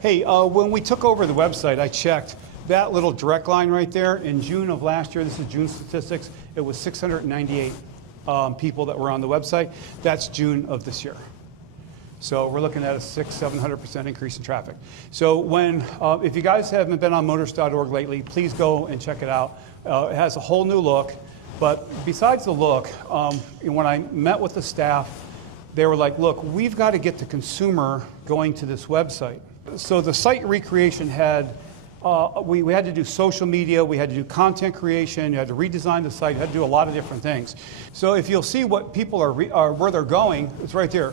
Hey, when we took over the website, I checked that little direct line right there. In June of last year, this is June statistics, it was 698 people that were on the website. That's June of this year. So we're looking at a 600–700% increase in traffic. So if you guys haven't been on motors.org lately, please go and check it out. It has a whole new look. But besides the look, when I met with the staff, they were like, look, we've got to get the consumer going to this website. So the site recreation had, we had to do social media, we had to do content creation, you had to redesign the site, you had to do a lot of different things. So if you'll see what people are where they're going, it's right there.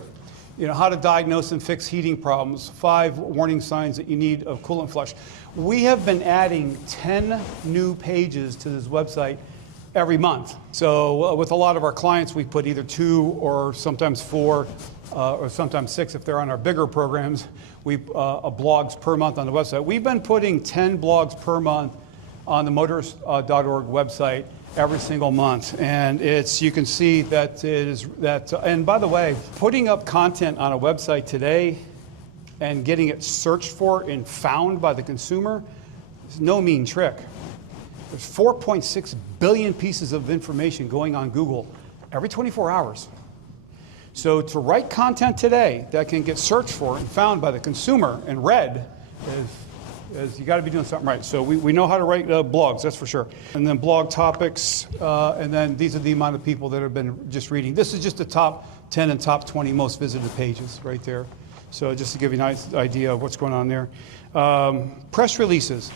You know, how to diagnose and fix heating problems, 5 warning signs that you need of coolant flush. We have been adding 10 new pages to this website every month. So with a lot of our clients, we put either 2 or sometimes 4 or sometimes 6 if they're on our bigger programs. We blogs per month on the website. We've been putting 10 blogs per month on the motors.org website every single month, and you can see that it is that. And by the way, putting up content on a website today and getting it searched for and found by the consumer is no mean trick. There's 4.6 billion pieces of information going on Google every 24 hours. So to write content today that can get searched for and found by the consumer and read is you got to be doing something right. So we know how to write blogs, that's for sure. And then blog topics, and then these are the amount of people that have been just reading. This is just the top 10 and top 20 most visited pages right there. So just to give you a nice idea of what's going on there. Press releases.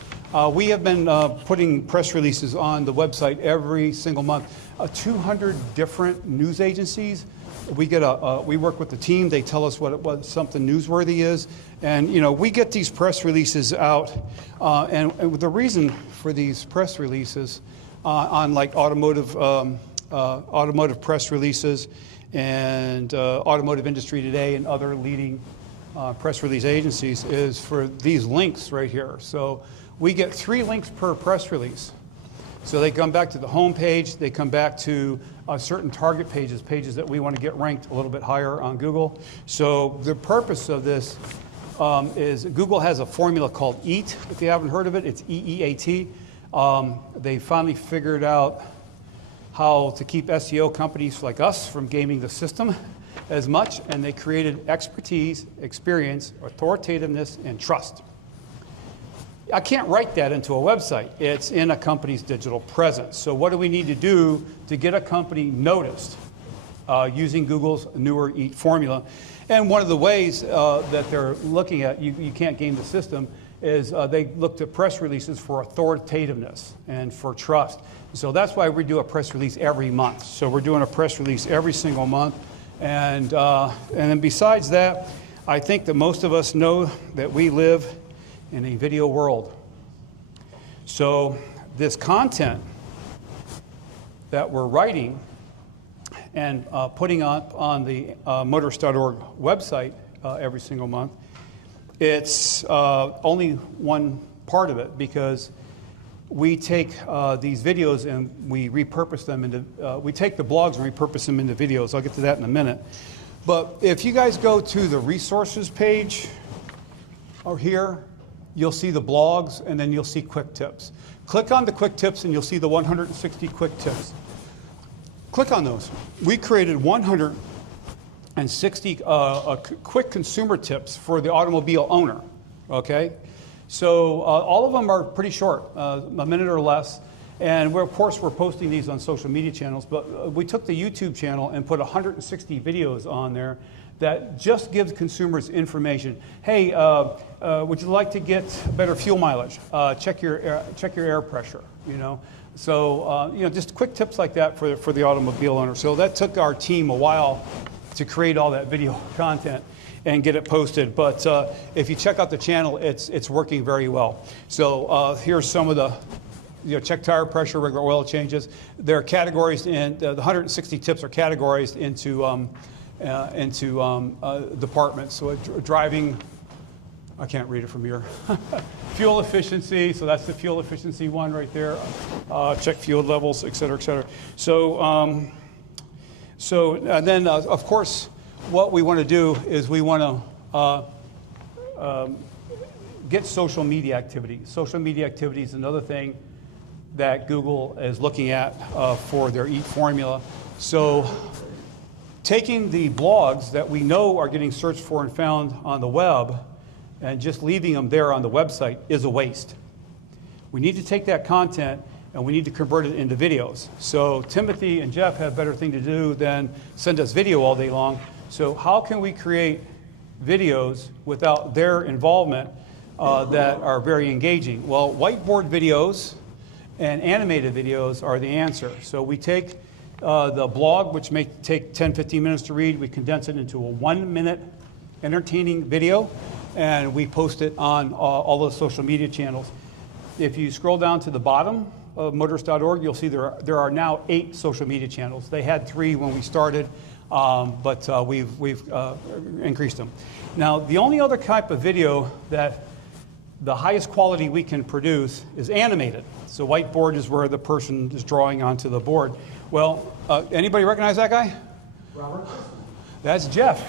We have been putting press releases on the website every single month. 200 different news agencies. We work with the team. They tell us what something newsworthy is, and we get these press releases out. And the reason for these press releases on like automotive press releases and Automotive Industry Today and other leading press release agencies is for these links right here. So we get 3 links per press release. So they come back to the home page, they come back to certain target pages that we want to get ranked a little bit higher on Google. So the purpose of this is Google has a formula called EAT. If you haven't heard of it, it's EEAT. They finally figured out how to keep SEO companies like us from gaming the system as much, and they created expertise, experience, authoritativeness, and trust. I can't write that into a website. It's in a company's digital presence. So what do we need to do to get a company noticed using Google's newer EAT formula? And one of the ways that they're looking at, you can't game the system, is they looked at press releases for authoritativeness and for trust. So that's why we do a press release every month. So we're doing a press release every single month. And then besides that, I think that most of us know that we live in a video world. So this content that we're writing and putting up on the motors.org website every single month, it's only one part of it, because we take these videos and we repurpose them into, we take the blogs and repurpose them into videos. I'll get to that in a minute. But if you guys go to the resources page or here, you'll see the blogs, and then you'll see quick tips. Click on the quick tips and you'll see the 160 quick tips. Click on those. We created 160 quick consumer tips for the automobile owner, okay? So all of them are pretty short, a minute or less. And of course, we're posting these on social media channels, but we took the YouTube channel and put 160 videos on there that just gives consumers information. Hey, would you like to get better fuel mileage? Check your air pressure. So just quick tips like that for the automobile owner. So that took our team a while to create all that video content and get it posted. But if you check out the channel, it's working very well. So here's some of the. Check tire pressure, regular oil changes. They're categorized the 160 tips are categorized into departments. So driving, I can't read it from here. Fuel efficiency, so that's the fuel efficiency one right there. Check fuel levels, et cetera, et cetera. So, and then of course, what we want to do is we want to get social media activity. Social media activity is another thing that Google is looking at for their EAT formula. So taking the blogs that we know are getting searched for and found on the web and just leaving them there on the website is a waste. We need to take that content and we need to convert it into videos. So Timothy and Jeff have better thing to do than send us video all day long. So how can we create videos without their involvement that are very engaging? Well, whiteboard videos and animated videos are the answer. So we take the blog, which may take 10, 15 minutes to read, we condense it into a 1-minute entertaining video, and we post it on all the social media channels. If you scroll down to the bottom of motorist.org, you'll see there are now 8 social media channels. They had 3 when we started, but we've increased them. Now, the only other type of video that the highest quality we can produce is animated. So whiteboard is where the person is drawing onto the board. Well, anybody recognize that guy? Robert. That's Jeff.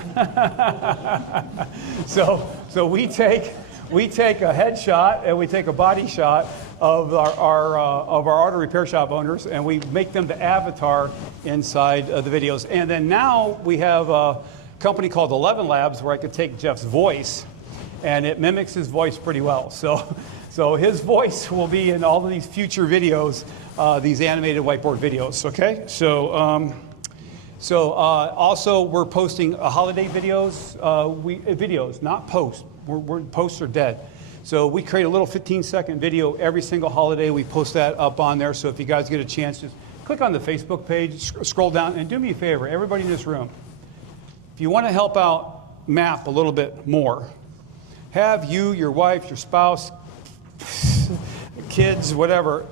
So we take a headshot and we take a body shot of our auto repair shop owners, and we make them the avatar inside the videos. And then now we have a company called 11 Labs where I could take Jeff's voice, and it mimics his voice pretty well. So his voice will be in all of these future videos, these animated whiteboard videos. Okay. So also we're posting holiday videos. Videos, not posts. Posts are dead. So we create a little 15-second video every single holiday. We post that up on there. So if you guys get a chance, just click on the Facebook page, scroll down, and do me a favor, everybody in this room, if you want to help out MAP a little bit more, have you, your wife, your spouse, kids, whatever,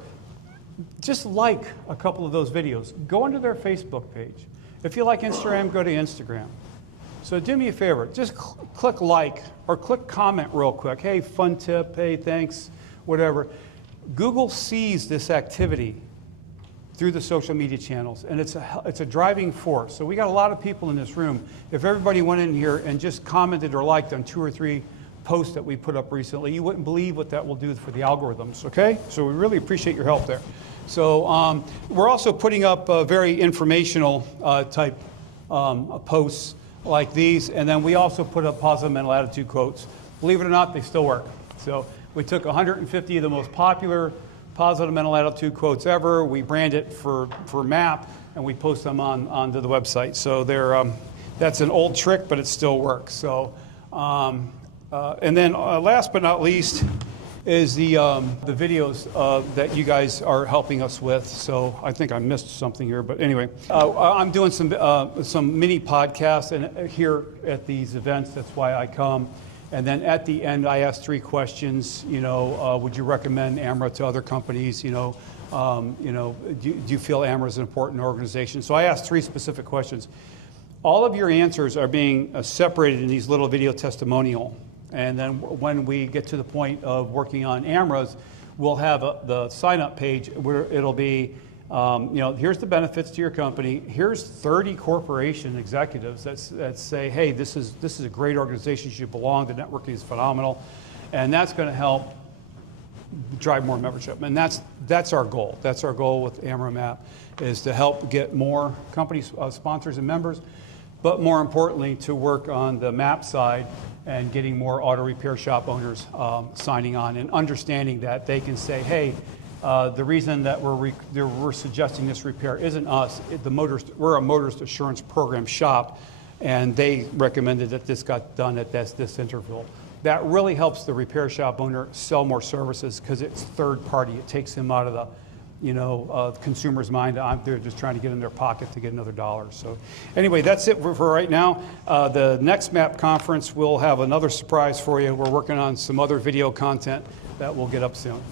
just like a couple of those videos. Go onto their Facebook page. If you like Instagram, go to Instagram. So do me a favor, just click like or click comment real quick. Hey, fun tip, hey, thanks, whatever. Google sees this activity through the social media channels, and it's a driving force. So we got a lot of people in this room. If everybody went in here and just commented or liked on 2 or 3 posts that we put up recently, you wouldn't believe what that will do for the algorithms, okay? So we really appreciate your help there. So we're also putting up very informational type posts like these, and then we also put up positive mental attitude quotes. Believe it or not, they still work. So we took 150 of the most popular positive mental attitude quotes ever, we brand it for MAP, and we post them onto the website. So that's an old trick, but it still works. So, and then last but not least is the videos that you guys are helping us with. So I think I missed something here, but anyway, I'm doing some mini podcasts and here at these events. That's why I come. And then at the end, I ask 3 questions. Would you recommend AMRA to other companies? Do you feel AMRA is an important organization? So I ask 3 specific questions. All of your answers are being separated in these little video testimonial. And then when we get to the point of working on AMRAs, we'll have the sign-up page where it'll be, here's the benefits to your company. Here's 30 corporation executives that say, hey, this is a great organization. You should belong. The networking is phenomenal. And that's going to help drive more membership. And that's our goal. That's our goal with AMRA MAP, is to help get more company sponsors and members, but more importantly, to work on the MAP side and getting more auto repair shop owners signing on and understanding that they can say, hey, the reason that we're suggesting this repair isn't us. We're a motorist assurance program shop, and they recommended that this got done at this interval. That really helps the repair shop owner sell more services because it's third party. It takes him out of the consumer's mind. They're just trying to get in their pocket to get another dollar. So anyway, that's it for right now. The next MAP conference, we'll have another surprise for you. We're working on some other video content that will get up soon.